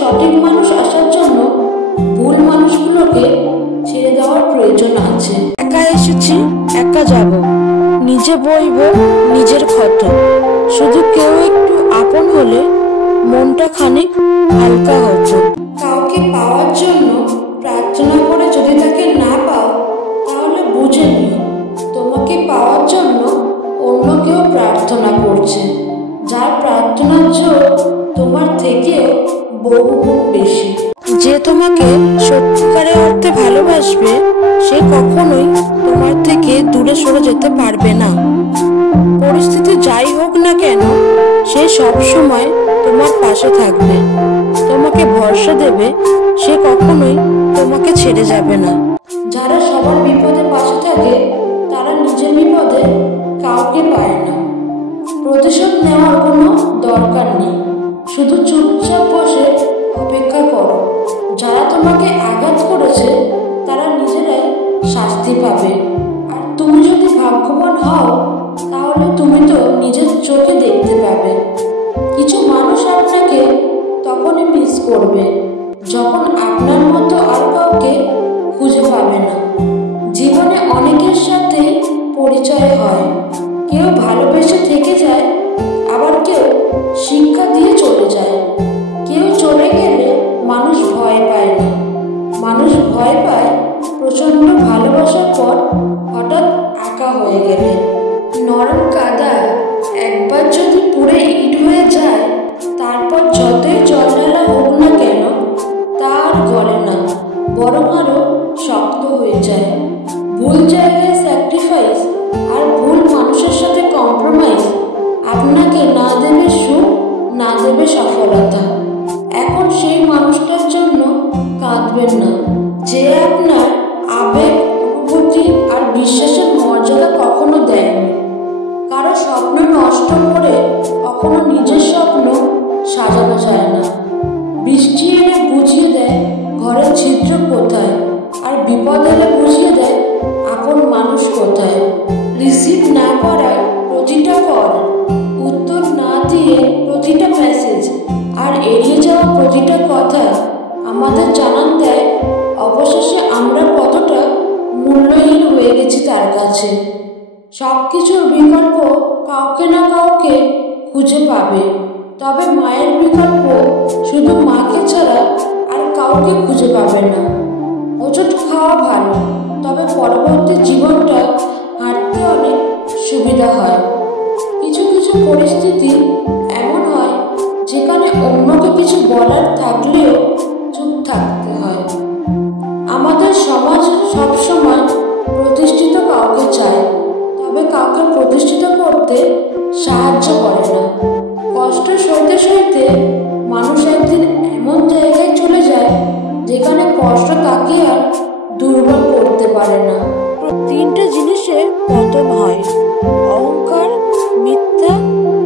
সঠিক মানুষ আসার জন্য ভুল মানুষগুলোকে ছেড়ে দেওয়ার প্রয়োজন আছে। একা এসেছি, একা যাব, নিজে বইব নিজের ক্ষত। শুধু কেউ একটু আপন হলে মনটা খানিক হালকা হতো। কাউকে পাওয়ার জন্য প্রার্থনা করে যদি তাকে না পাও, তাহলে বুঝে নিও তোমাকে পাওয়ার জন্য অন্য কেউ প্রার্থনা করছে, যার প্রার্থনার জোর তোমার থেকেও বহুগুণ বেশি। যে তোমাকে সত্যিকারের অর্থে ভালোবাসবে সে কখনোই তোমার থেকে দূরে সরে যেতে পারবে না। পরিস্থিতি যাই হোক না কেন, সে সবসময় তোমার পাশে থাকবে, তোমাকে ভরসা দেবে, সে কখনোই তোমাকে ছেড়ে যাবে না। যারা সবার বিপদে পাশে থাকে তারা নিজের বিপদে কাউকে পায় না। প্রতিশোধ নেওয়ার কোনো দরকার নেই, শুধু চুপচাপ বসে অপেক্ষা করো। যারা তোমাকে আঘাত করেছে তারা নিজেরাই শাস্তি পাবে। আর তুমি যদি ভাগ্যবান হও, তাহলে তুমি তো নিজের চোখে দেখতে পাবে। কিছু মানুষ আপনাকে তখনই মিস করবে যখন আপনার মতো আর কাউকে খুঁজে পাবে না। জীবনে অনেকের সাথেই পরিচয় হয়, কেউ ভালোবেসে থেকে যায়, আবার কেউ শিক্ষা দিয়ে চলে যায়। কেউ চলে গেলে মানুষ ভয় পায় না, মানুষ ভয় পায় প্রচণ্ড ভালোবাসার পর হঠাৎ একা হয়ে গেলে। নরম কাদা একবার যদি পুড়ে ইট হয়ে যায়, তারপর যতই জল ঢালা হোক না কেন তা আর গলে না, বরং আরো শক্ত হয়ে যায়। ভুল জায়গায় স্যাক্রিফাইস আর ভুল মানুষের সাথে কম্প্রোমাইজ আপনাকে না দেবে সুখ, না দেবে সফলতা। এখন সেই মানুষটার জন্য কাঁদবেন না, যে আপনার আবেগ, অনুভূতি আর বিশ্বাসের মর্যাদা কখনো দেয়নি। কারো স্বপ্ন নষ্ট করে কখনো নিজের স্বপ্ন সাজানো যায় না। বৃষ্টি এলে বুঝিয়ে দেয় ঘরের ছিদ্র কোথায়, আর বিপদ এলে বুঝিয়ে দেয় আপন মানুষ কোথায়। রিসিভ না করায় প্রতিটা কল, উত্তর না দিয়ে প্রতিটা মেসেজ, আর এড়িয়ে যাওয়া প্রতিটা কথা আমাদের জানান দেয় অবশেষে আমরা কতটা মূল্যহীন হয়ে গেছি তার কাছে। সব কিছুর বিকল্প কাউকে না কাউকে খুঁজে পাবে, তবে মায়ের বিকল্প শুধু মাকে ছাড়া আর কাউকে খুঁজে পাবে না। ওষুধ খাওয়া ভালো, তবে পরবর্তী জীবনটা হাঁটতে অনেক সুবিধা হয়। কিছু কিছু পরিস্থিতি এমন হয় যেখানে অন্যকে কিছু বলার থাকলেও চুপ থাকতে হয়। আমাদের সমাজ সবসময় প্রতিষ্ঠিত কাউকে চায়, তবে কাউকে প্রতিষ্ঠিত করতে সাহায্য করে না। কষ্ট সইতে সইতে মানুষ একদিন এমন জায়গায় চলে যায় যেখানে কষ্ট তাকে আর দুর্বল করতে পারে না। তিনটে জিনিসে পতন হয়: অহংকার, মিথ্যা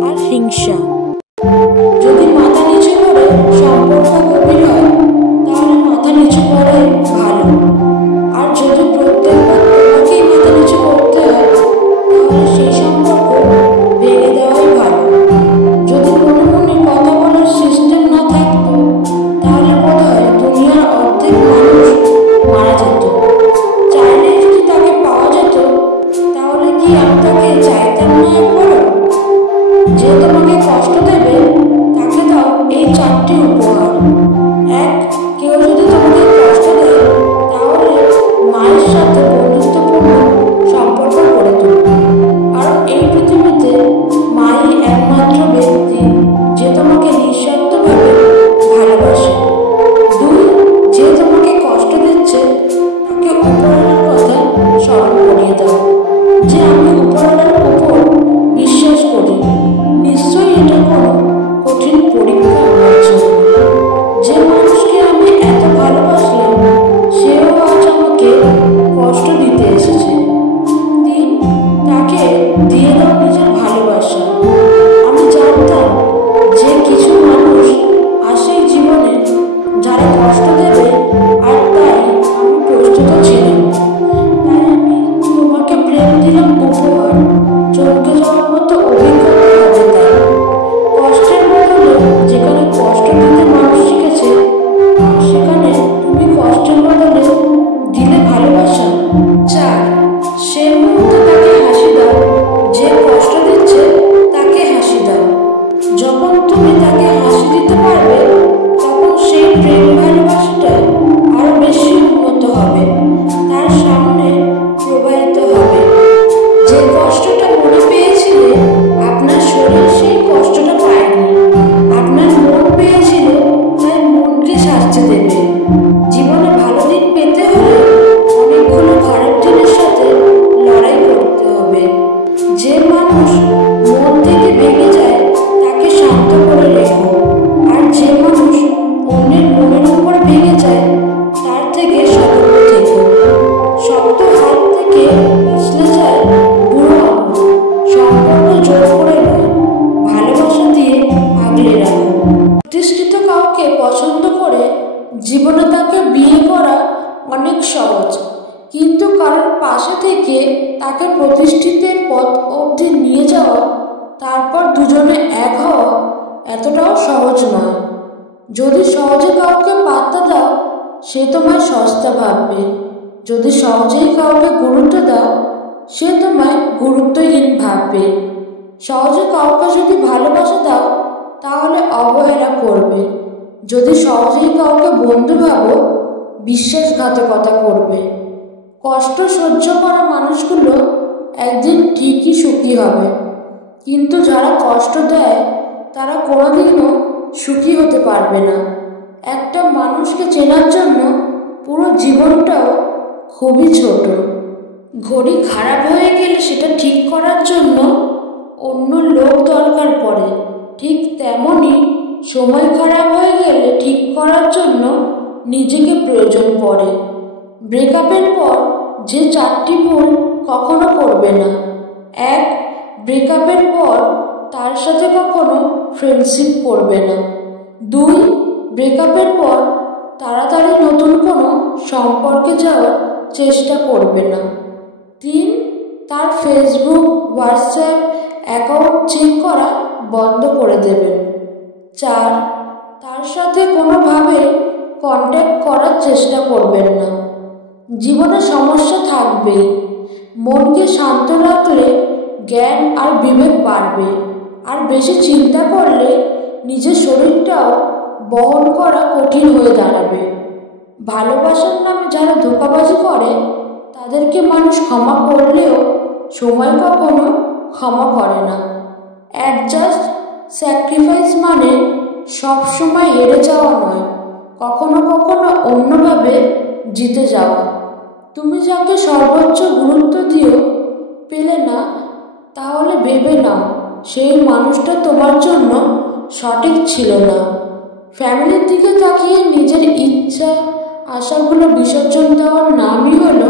আর হিংসা। যদি মাথা নিচু করে সম্পর্ক গভীর হয়, তাহলে মাথা নিচু করাই ভালো। আর যদি প্রত্যেকবার তোমাকেই মাথা নিচু করতে হয়, তাহলে সেই সম্পর্ক ভেঙে দেওয়াই ভালো। যদি মনে মনে কথা বলার সিস্টেম না থাকতো, তাহলে বোধহয় দুনিয়ার অর্ধেক মানুষ মারা যেত। চাইলে যদি তাকে পাওয়া যেত, তাহলে কি আমি তাকে চাইতাম না একবারও? যে তোমাকে কষ্ট দেবে তাকে দাও এই 4টি উপহার। 1. কেউ যদি তোমাকে কষ্ট দেয়, তাহলে মায়ের সাথে বন্ধুত্বপূর্ণ সম্পর্ক গড়ে তুলো, কারণ এই পৃথিবীতে মাই একমাত্র ব্যক্তি যে তোমাকে নিঃস্বার্থভাবে ভালোবাসে। 2. যে তোমাকে কষ্ট দিচ্ছে তাকে উপরওয়ালার কথা স্মরণ করিয়ে দাও, যে আমি উপরওয়ালার উপর বিশ্বাস করি, নিশ্চয়ই এটা কোনো কঠিন পরীক্ষা আমার জন্য। যে মানুষকে আমি এত ভালোবাসলাম সেও আজ আমাকে কষ্ট কাউকে পছন্দ করে জীবনে তাকে বিয়ে করা অনেক সহজ, কিন্তু কারোর পাশে থেকে তাকে প্রতিষ্ঠিতের পথ অবধি নিয়ে যাওয়া, তারপর দুজনে এক হওয়া এতটাও সহজ নয়। যদি সহজে কাউকে পাত্তা দাও, সে তোমায় সস্তা ভাববে। যদি সহজেই কাউকে গুরুত্ব দাও, সে তোমায় গুরুত্বহীন ভাববে। সহজে কাউকে যদি ভালোবাসা দাও, তাহলে অবহেলা করবে। যদি সহজেই কাউকে বন্ধু ভাবো, বিশ্বাসঘাতকতা করবে। কষ্ট সহ্য করা মানুষগুলো একদিন ঠিকই সুখী হবে, কিন্তু যারা কষ্ট দেয় তারা কোনোদিনও সুখী হতে পারবে না। একটা মানুষকে চেনার জন্য পুরো জীবনটাও খুবই ছোট। ঘড়ি খারাপ হয়ে গেলে সেটা ঠিক করার জন্য অন্য লোক দরকার পড়ে, ঠিক তেমনই সময় খারাপ হয়ে গেলে ঠিক করার জন্য নিজেকে প্রয়োজন পড়ে। ব্রেকআপের পর যে 4টি ভুল কখনো করবে না: 1. ব্রেকআপের পর তার সাথে কখনো ফ্রেন্ডশিপ করবে না। 2. ব্রেকআপের পর তাড়াতাড়ি নতুন কোনো সম্পর্কে যাওয়ার চেষ্টা করবে না। 3. তার ফেসবুক, হোয়াটসঅ্যাপ অ্যাকাউন্ট চেক করা বন্ধ করে দেবেন। 4. তার সাথে কোনোভাবে কন্ট্যাক্ট করার চেষ্টা করবেন না। জীবনে সমস্যা থাকবেই। মনকে শান্ত রাখলে জ্ঞান আর বিবেক বাড়বে, আর বেশি চিন্তা করলে নিজের শরীরটাও বহন করা কঠিন হয়ে দাঁড়াবে। ভালোবাসার নামে যারা ধোঁকাবাজি করে তাদেরকে মানুষ ক্ষমা করলেও সময় কখনো ক্ষমা করে না। অ্যাডজাস্ট, স্যাক্রিফাইস মানে সবসময় হেরে যাওয়া নয়, কখনো কখনো অন্যভাবে জিতে যাওয়া। তুমি যাকে সর্বোচ্চ গুরুত্ব দিও পেলে না, তাহলে ভেবে নাও সেই মানুষটা তোমার জন্য সঠিক ছিল না। ফ্যামিলির দিকে তাকিয়ে নিজের ইচ্ছা আশাগুলো বিসর্জন দেওয়ার নামই হলো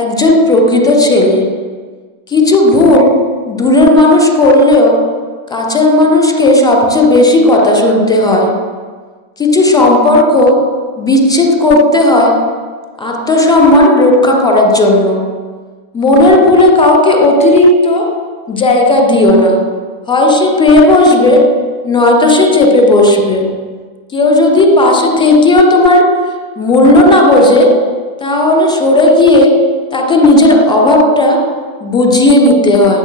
একজন প্রকৃত ছেলে। কিছু ভুল দূরের মানুষ করলেও কাছের মানুষকে সবচেয়ে বেশি কথা শুনতে হয়। কিছু সম্পর্ক বিচ্ছেদ করতে হয় আত্মসম্মান রক্ষা করার জন্য। মনের ভুলে কাউকে অতিরিক্ত জায়গা দিও না, হয় সে পেয়ে বসবে, নয়তো সে চেপে বসবে। কেউ যদি পাশে থেকেও তোমার মূল্য না বোঝে, তাহলে সরে গিয়ে তাকে নিজের অভাবটা বুঝিয়ে নিতে হয়।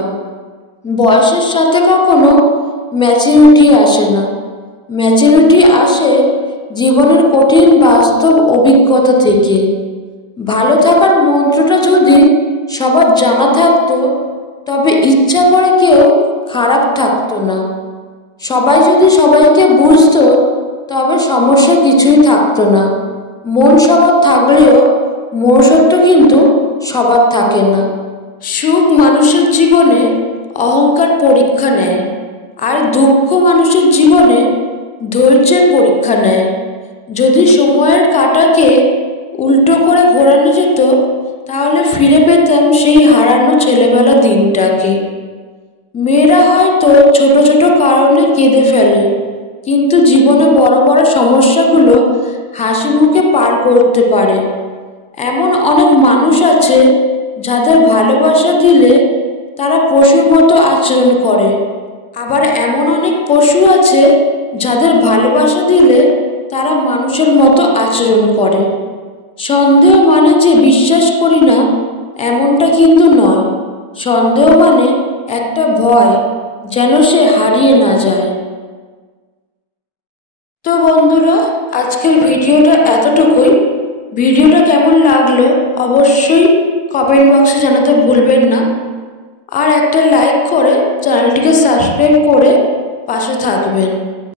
বয়সের সাথে কখনো ম্যাচুরিটি আসে না, ম্যাচুরিটি আসে জীবনের কঠিন বাস্তব অভিজ্ঞতা থেকে। ভালো থাকার মন্ত্রটা যদি সবার জানা থাকতো, তবে ইচ্ছা করে কেউ খারাপ থাকতো না। সবাই যদি সবাইকে বুঝতো, তবে সমস্যা কিছুই থাকতো না। মন সবার থাকলেও মনুষ্যত্ব কিন্তু সবার থাকে না। সুখ মানুষের জীবনে অহংকার পরীক্ষা নেয়, আর দুঃখ মানুষের জীবনে ধৈর্যের পরীক্ষা নেয়। যদি সময়ের কাঁটাকে উল্টো করে ঘোরানো যেত, তাহলে ফিরে পেতাম সেই হারানো ছেলেবেলা দিনটাকে। মেয়েরা হয়তো ছোট ছোট কারণে কেঁদে ফেলে, কিন্তু জীবনে বড় বড় সমস্যাগুলো হাসি মুখে পার করতে পারে। এমন অনেক মানুষ আছে যাদের ভালোবাসা দিলে তারা পশুর মতো আচরণ করে, আবার এমন অনেক পশু আছে যাদের ভালোবাসা দিলে তারা মানুষের মতো আচরণ করে। সন্দেহ মানে যে বিশ্বাস করি না এমনটা কিন্তু নয়। সন্দেহ মানে একটা ভয়, যেন সে হারিয়ে না যায়। তো বন্ধুরা, আজকের ভিডিওটা এতটুকুই। ভিডিওটা কেমন লাগলো অবশ্যই কমেন্ট বক্সে জানাতে ভুলবেন না, আর একটা লাইক করে চ্যানেলটিকে সাবস্ক্রাইব করে পাশে থাকবেন।